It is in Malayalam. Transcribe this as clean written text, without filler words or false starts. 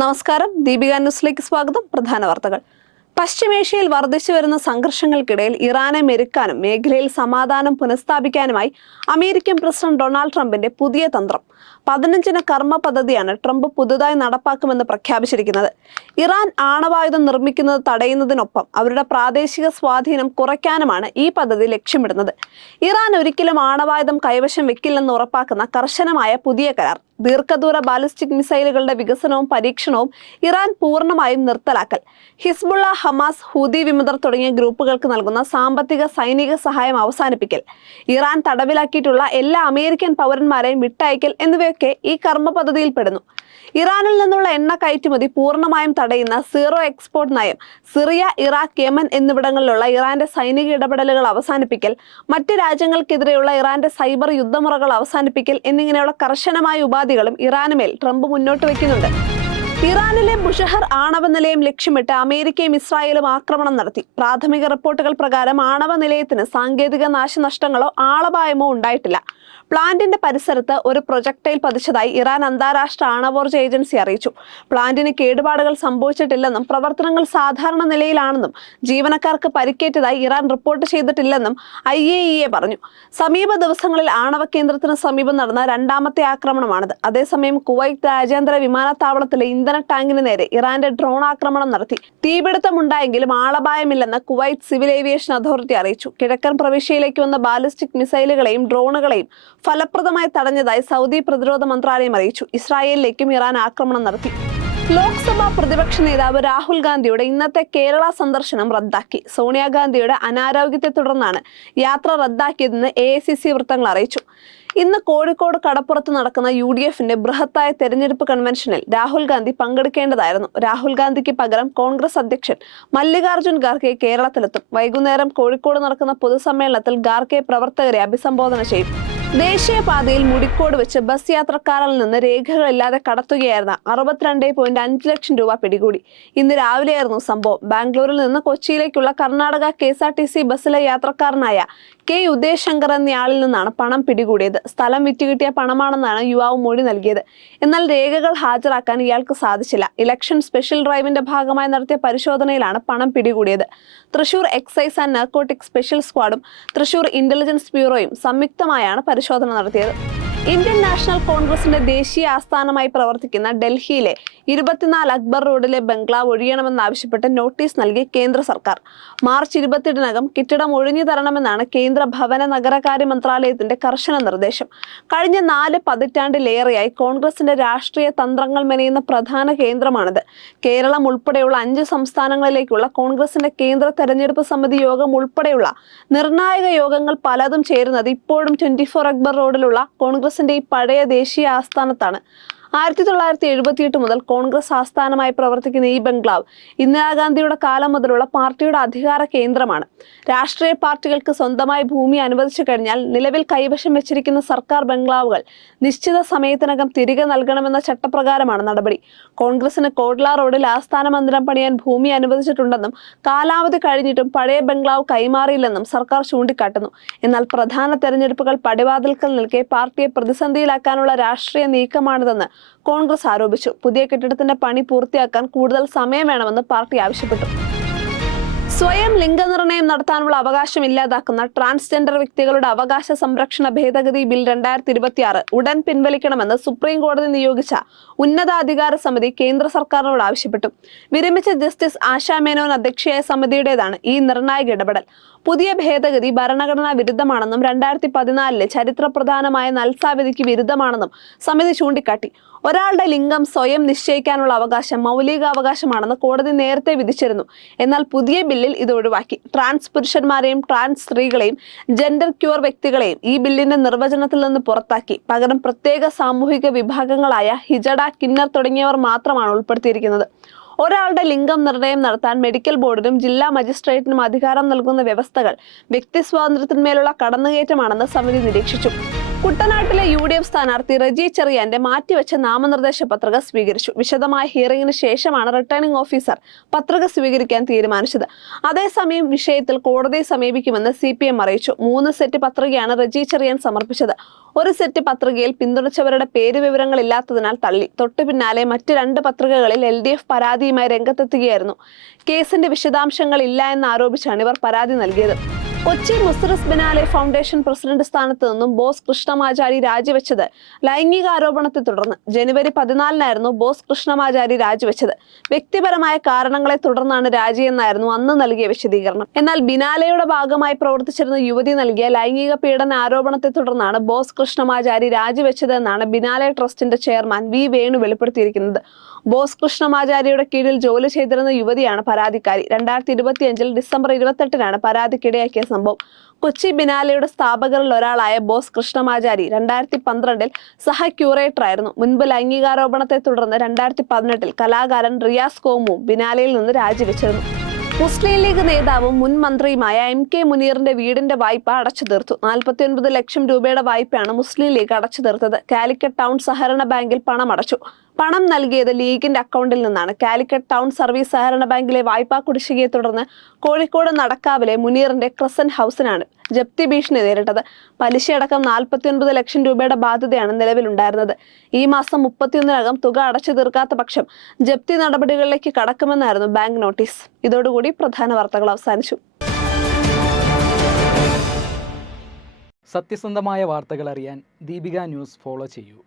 നമസ്കാരം. ദീപിക ന്യൂസിലേക്ക് സ്വാഗതം. പ്രധാന വാർത്തകൾ. പശ്ചിമേഷ്യയിൽ വർദ്ധിച്ചു വരുന്ന സംഘർഷങ്ങൾക്കിടയിൽ ഇറാനെ മെരുക്കാനും മേഖലയിൽ സമാധാനം പുനഃസ്ഥാപിക്കാനുമായി അമേരിക്കൻ പ്രസിഡന്റ് ഡൊണാൾഡ് ട്രംപിന്റെ പുതിയ തന്ത്രം 15 കർമ്മ പദ്ധതിയാണ് ട്രംപ് പുതുതായി നടപ്പാക്കുമെന്ന് പ്രഖ്യാപിച്ചിരിക്കുന്നത്. ഇറാൻ ആണവായുധം നിർമ്മിക്കുന്നത് തടയുന്നതിനൊപ്പം അവരുടെ പ്രാദേശിക സ്വാധീനം കുറയ്ക്കാനുമാണ് ഈ പദ്ധതി ലക്ഷ്യമിടുന്നത്. ഇറാൻ ഒരിക്കലും ആണവായുധം കൈവശം വെക്കില്ലെന്ന് ഉറപ്പാക്കുന്ന കർശനമായ പുതിയ കരാർ, ദീർഘദൂര ബാലിസ്റ്റിക് മിസൈലുകളുടെ വികസനവും പരീക്ഷണവും ഇറാൻ പൂർണ്ണമായും നിർത്തലാക്കൽ, ഹിസ്ബുള്ള, ഹമാസ്, ഹൂതി വിമതർ തുടങ്ങിയ ഗ്രൂപ്പുകൾക്ക് നൽകുന്ന സാമ്പത്തിക സൈനിക സഹായം അവസാനിപ്പിക്കൽ, ഇറാൻ തടവിലാക്കിയിട്ടുള്ള എല്ലാ അമേരിക്കൻ പൗരന്മാരെയും വിട്ടയക്കൽ എന്നിവയൊക്കെ ഈ കർമ്മ പദ്ധതിയിൽ പെടുന്നു. ഇറാനിൽ നിന്നുള്ള എണ്ണ കയറ്റുമതി പൂർണ്ണമായും തടയുന്ന സീറോ എക്സ്പോർട്ട് നയം, സിറിയ, ഇറാഖ്, യമൻ എന്നിവിടങ്ങളിലുള്ള ഇറാന്റെ സൈനിക ഇടപെടലുകൾ അവസാനിപ്പിക്കൽ, മറ്റ് രാജ്യങ്ങൾക്കെതിരെയുള്ള ഇറാന്റെ സൈബർ യുദ്ധമുറകൾ അവസാനിപ്പിക്കൽ എന്നിങ്ങനെയുള്ള കർശനമായ ഉപാധികളും ഇറാനുമേൽ ട്രംപ് മുന്നോട്ട് വയ്ക്കുന്നുണ്ട്. ഇറാനിലെ ബുഷഹർ ആണവ നിലയം ലക്ഷ്യമിട്ട് അമേരിക്കയും ഇസ്രായേലും ആക്രമണം നടത്തി. പ്രാഥമിക റിപ്പോർട്ടുകൾ പ്രകാരം ആണവ നിലയത്തിന് സാങ്കേതിക നാശനഷ്ടങ്ങളോ ആളപായമോ ഉണ്ടായിട്ടില്ല. പ്ലാന്റിന്റെ പരിസരത്ത് ഒരു പ്രൊജക്ടൈൽ പതിച്ചതായി ഇറാൻ അന്താരാഷ്ട്ര ആണവോർജ ഏജൻസി അറിയിച്ചു. പ്ലാന്റിന് കേടുപാടുകൾ സംഭവിച്ചിട്ടില്ലെന്നും പ്രവർത്തനങ്ങൾ സാധാരണ നിലയിലാണെന്നും ജീവനക്കാർക്ക് പരിക്കേറ്റതായി ഇറാൻ റിപ്പോർട്ട് ചെയ്തിട്ടില്ലെന്നും IAEA പറഞ്ഞു. സമീപ ദിവസങ്ങളിൽ ആണവ കേന്ദ്രത്തിന് സമീപം നടന്ന രണ്ടാമത്തെ ആക്രമണമാണിത്. അതേസമയം കുവൈറ്റ് രാജ്യാന്തര വിമാനത്താവളത്തിലെ ഇന്ധന ടാങ്കിന് നേരെ ഇറാന്റെ ഡ്രോൺ ആക്രമണം നടത്തി. തീപിടുത്തമുണ്ടായെങ്കിലും ആളപായമില്ലെന്ന് കുവൈറ്റ് സിവിൽ ഏവിയേഷൻ അതോറിറ്റി അറിയിച്ചു. കിഴക്കൻ പ്രവിശ്യയിലേക്ക് വന്ന ബാലിസ്റ്റിക് മിസൈലുകളെയും ഡ്രോണുകളെയും ഫലപ്രദമായി തടഞ്ഞതായി സൗദി പ്രതിരോധ മന്ത്രാലയം അറിയിച്ചു. ഇസ്രായേലിലേക്കും ഇറാൻ ആക്രമണം നടത്തി. ലോക്സഭാ പ്രതിപക്ഷ നേതാവ് രാഹുൽ ഗാന്ധിയുടെ ഇന്നത്തെ കേരള സന്ദർശനം റദ്ദാക്കി. സോണിയാഗാന്ധിയുടെ അനാരോഗ്യത്തെ തുടർന്നാണ് യാത്ര റദ്ദാക്കിയതെന്ന് AICC വൃത്തങ്ങൾ അറിയിച്ചു. ഇന്ന് കോഴിക്കോട് കടപ്പുറത്ത് നടക്കുന്ന UDFന്റെ ബൃഹത്തായ തെരഞ്ഞെടുപ്പ് കൺവെൻഷനിൽ രാഹുൽ ഗാന്ധി പങ്കെടുക്കേണ്ടതായിരുന്നു. രാഹുൽ ഗാന്ധിക്ക് പകരം കോൺഗ്രസ് അധ്യക്ഷൻ മല്ലികാർജ്ജുൻ ഖാർഗെ കേരളത്തിലെത്തും. വൈകുന്നേരം കോഴിക്കോട് നടക്കുന്ന പൊതുസമ്മേളനത്തിൽ ഖാർഗെ പ്രവർത്തകരെ അഭിസംബോധന ചെയ്യും. ദേശീയപാതയിൽ മുടിക്കോട് വെച്ച് ബസ് യാത്രക്കാരിൽ നിന്ന് രേഖകളില്ലാതെ കടത്തുകയായിരുന്ന 62.5 ലക്ഷം രൂപ പിടികൂടി. ഇന്ന് രാവിലെയായിരുന്നു സംഭവം. ബാംഗ്ലൂരിൽ നിന്ന് കൊച്ചിയിലേക്കുള്ള കർണാടക KSRTC ബസ്സിലെ യാത്രക്കാരനായ K ഉദയ് ശങ്കർ എന്നയാളിൽ നിന്നാണ് പണം പിടികൂടിയത്. സ്ഥലം വിറ്റുകിട്ടിയ പണമാണെന്നാണ് യുവാവ് മൊഴി നൽകിയത്. എന്നാൽ രേഖകൾ ഹാജരാക്കാൻ ഇയാൾക്ക് സാധിച്ചില്ല. ഇലക്ഷൻ സ്പെഷ്യൽ ഡ്രൈവിന്റെ ഭാഗമായി നടത്തിയ പരിശോധനയിലാണ് പണം പിടികൂടിയത്. Thrissur excise and narcotic special സ്ക്വാഡും തൃശൂർ ഇന്റലിജൻസ് ബ്യൂറോയും സംയുക്തമായാണ് പരിശോധന നടത്തിയത്. ഇന്ത്യൻ നാഷണൽ കോൺഗ്രസിന്റെ ദേശീയ ആസ്ഥാനമായി പ്രവർത്തിക്കുന്ന ഡൽഹിയിലെ 24 അക്ബർ റോഡിലെ ബംഗ്ലാവ് ഒഴിയണമെന്നാവശ്യപ്പെട്ട് നോട്ടീസ് നൽകി കേന്ദ്ര സർക്കാർ. മാർച്ച് 28-നകം കെട്ടിടം ഒഴിഞ്ഞു തരണമെന്നാണ് കേന്ദ്ര ഭവന നഗരകാര്യ മന്ത്രാലയത്തിന്റെ കർശന നിർദ്ദേശം. കഴിഞ്ഞ 4 പതിറ്റാണ്ടിലേറെയായി കോൺഗ്രസിന്റെ രാഷ്ട്രീയ തന്ത്രങ്ങൾ മെനയുന്ന പ്രധാന കേന്ദ്രമാണിത്. കേരളം ഉൾപ്പെടെയുള്ള 5 സംസ്ഥാനങ്ങളിലേക്കുള്ള കോൺഗ്രസിന്റെ കേന്ദ്ര തെരഞ്ഞെടുപ്പ് സമിതി യോഗം ഉൾപ്പെടെയുള്ള നിർണായക യോഗങ്ങൾ പലതും ചേരുന്നത് ഇപ്പോഴും 24 അക്ബർ റോഡിലുള്ള കോൺഗ്രസിന്റെ ഈ പഴയ ദേശീയ ആസ്ഥാനത്താണ്. 1978 മുതൽ കോൺഗ്രസ് ആസ്ഥാനമായി പ്രവർത്തിക്കുന്ന ഈ ബംഗ്ലാവ് ഇന്ദിരാഗാന്ധിയുടെ കാലം മുതലുള്ള പാർട്ടിയുടെ അധികാര കേന്ദ്രമാണ്. രാഷ്ട്രീയ പാർട്ടികൾക്ക് സ്വന്തമായി ഭൂമി അനുവദിച്ചു കഴിഞ്ഞാൽ നിലവിൽ കൈവശം വെച്ചിരിക്കുന്ന സർക്കാർ ബംഗ്ലാവുകൾ നിശ്ചിത സമയത്തിനകം തിരികെ നൽകണമെന്ന ചട്ടപ്രകാരമാണ് നടപടി. കോൺഗ്രസിന് കോട്ല റോഡിൽ ആസ്ഥാന മന്ദിരം പണിയാൻ ഭൂമി അനുവദിച്ചിട്ടുണ്ടെന്നും കാലാവധി കഴിഞ്ഞിട്ടും പഴയ ബംഗ്ലാവ് കൈമാറിയില്ലെന്നും സർക്കാർ ചൂണ്ടിക്കാട്ടുന്നു. എന്നാൽ പ്രധാന തെരഞ്ഞെടുപ്പുകൾ പടിവാതിൽക്കൽ നിൽക്കെ പാർട്ടിയെ പ്രതിസന്ധിയിലാക്കാനുള്ള രാഷ്ട്രീയ നീക്കമാണിതെന്ന് കോൺഗ്രസ് ആരോപിച്ചു. പുതിയ കെട്ടിടത്തിന്റെ പണി പൂർത്തിയാക്കാൻ കൂടുതൽ സമയം വേണമെന്ന് പാർട്ടി ആവശ്യപ്പെട്ടു. സ്വയം ലിംഗനിർണയം നടത്താനുള്ള അവകാശം ഇല്ലാതാക്കുന്ന ട്രാൻസ്ജെൻഡർ വ്യക്തികളുടെ അവകാശ സംരക്ഷണ ഭേദഗതി ബിൽ 2026 ഉടൻ പിൻവലിക്കണമെന്ന് സുപ്രീം കോടതി നിയോഗിച്ച ഉന്നതാധികാര സമിതി കേന്ദ്ര സർക്കാരിനോട് ആവശ്യപ്പെട്ടു. വിരമിച്ച ജസ്റ്റിസ് ആശാ മേനോൻ അധ്യക്ഷയായ സമിതിയുടേതാണ് ഈ നിർണായക ഇടപെടൽ. പുതിയ ഭേദഗതി ഭരണഘടനാ വിരുദ്ധമാണെന്നും 2014 ചരിത്രപ്രധാനമായ നൽസാ വിധിക്ക് വിരുദ്ധമാണെന്നും സമിതി ചൂണ്ടിക്കാട്ടി. ഒരാളുടെ ലിംഗം സ്വയം നിശ്ചയിക്കാനുള്ള അവകാശം മൗലികാവകാശമാണെന്ന് കോടതി നേരത്തെ വിധിച്ചിരുന്നു. എന്നാൽ പുതിയ ബില്ലിൽ ഇത് ഒഴിവാക്കി. ട്രാൻസ് പുരുഷന്മാരെയും ട്രാൻസ് സ്ത്രീകളെയും ജെൻഡർ ക്യൂർ വ്യക്തികളെയും ഈ ബില്ലിന്റെ നിർവചനത്തിൽ നിന്ന് പുറത്താക്കി. പകരം പ്രത്യേക സാമൂഹിക വിഭാഗങ്ങളായ ഹിജഡ, കിന്നർ തുടങ്ങിയവർ മാത്രമാണ് ഉൾപ്പെടുത്തിയിരിക്കുന്നത്. ഒരാളുടെ ലിംഗം നിർണയം നടത്താൻ മെഡിക്കൽ ബോർഡിനും ജില്ലാ മജിസ്ട്രേറ്റിനും അധികാരം നൽകുന്ന വ്യവസ്ഥകൾ വ്യക്തി സ്വാതന്ത്ര്യത്തിന്മേലുള്ള കടന്നുകയറ്റമാണെന്ന് സമിതി നിരീക്ഷിച്ചു. കുട്ടനാട്ടിലെ UDF സ്ഥാനാർത്ഥി റജി ചെറിയാന്റെ മാറ്റിവെച്ച നാമനിർദ്ദേശ പത്രിക സ്വീകരിച്ചു. വിശദമായ ഹിയറിംഗിന് ശേഷമാണ് റിട്ടേണിംഗ് ഓഫീസർ പത്രിക സ്വീകരിക്കാൻ തീരുമാനിച്ചത്. അതേസമയം വിഷയത്തിൽ കോടതിയെ സമീപിക്കുമെന്ന് CPM അറിയിച്ചു. 3 സെറ്റ് പത്രികയാണ് റജി ചെറിയാൻ സമർപ്പിച്ചത്. ഒരു സെറ്റ് പത്രികയിൽ പിന്തുണച്ചവരുടെ പേര് വിവരങ്ങൾ ഇല്ലാത്തതിനാൽ തള്ളി. തൊട്ടു പിന്നാലെ മറ്റ് 2 പത്രികകളിൽ LDF പരാതിയുമായി രംഗത്തെത്തുകയായിരുന്നു. കേസിന്റെ വിശദാംശങ്ങൾ ഇല്ല എന്നാരോപിച്ചാണ് ഇവർ പരാതി നൽകിയത്. Kochi Muziris biennale foundation president സ്ഥാനത്ത് നിന്നും ബോസ് കൃഷ്ണമാചാരി രാജിവെച്ചത് ലൈംഗിക ആരോപണത്തെ തുടർന്ന്. ജനുവരി 14-നായിരുന്നു ബോസ് കൃഷ്ണമാചാരി രാജിവെച്ചത്. വ്യക്തിപരമായ കാരണങ്ങളെ തുടർന്നാണ് രാജിയെന്നായിരുന്നു അന്ന് നൽകിയ വിശദീകരണം. എന്നാൽ ബിനാലെയുടെ ഭാഗമായി പ്രവർത്തിച്ചിരുന്ന യുവതി നൽകിയ ലൈംഗിക പീഡന ആരോപണത്തെ തുടർന്നാണ് ബോസ് കൃഷ്ണമാചാരി രാജിവെച്ചതെന്നാണ് ബിനാലെ ട്രസ്റ്റിന്റെ ചെയർമാൻ V. വേണു വെളിപ്പെടുത്തിയിരിക്കുന്നത്. ബോസ് കൃഷ്ണമാചാരിയുടെ കീഴിൽ ജോലി ചെയ്തിരുന്ന യുവതിയാണ് പരാതിക്കാരി. 2025 ഡിസംബർ 28-നാണ് പരാതിക്കിടയാക്കിയ സംഭവം. കൊച്ചി ബിനാലെയുടെ സ്ഥാപകരിൽ ഒരാളായ ബോസ് കൃഷ്ണമാചാരി 2012-ൽ സഹ ക്യൂറേറ്ററായിരുന്നു. മുൻപ് ലൈംഗികാരോപണത്തെ തുടർന്ന് 2018-ൽ കലാകാരൻ റിയാസ് കോമുവും ബിനാലയിൽ നിന്ന് രാജിവെച്ചിരുന്നു. മുസ്ലിം ലീഗ് നേതാവും മുൻ മന്ത്രിയുമായ MK മുനീറിന്റെ വീടിന്റെ വായ്പ അടച്ചു തീർത്തു. 49 ലക്ഷം രൂപയുടെ വായ്പയാണ് മുസ്ലിം ലീഗ് അടച്ചു തീർത്തത്. കാലിക്കറ്റ് ടൗൺ സഹകരണ ബാങ്കിൽ പണം അടച്ചു. പണം നൽകിയത് ലീഗിന്റെ അക്കൗണ്ടിൽ നിന്നാണ്. കാലിക്കറ്റ് ടൗൺ സർവീസ് സഹകരണ ബാങ്കിലെ വായ്പാ കുടിശ്ശികയെ തുടർന്ന് കോഴിക്കോട് നടക്കാവിലെ മുനീറിന്റെ ക്രസന്റ് ഹൗസിനാണ് ജപ്തി ഭീഷണി നേരിട്ടത്. പലിശയടക്കം 49 ലക്ഷം രൂപയുടെ ബാധ്യതയാണ് നിലവിലുണ്ടായിരുന്നത്. ഈ മാസം 31-നകം തുക അടച്ചു തീർക്കാത്ത പക്ഷം ജപ്തി നടപടികളിലേക്ക് കടക്കുമെന്നായിരുന്നു ബാങ്ക് നോട്ടീസ്. ഇതോടുകൂടി പ്രധാന വാർത്തകൾ അവസാനിച്ചു. സത്യസന്ധമായ വാർത്തകൾ അറിയാൻ ദീപിക ന്യൂസ് ഫോളോ ചെയ്യൂ.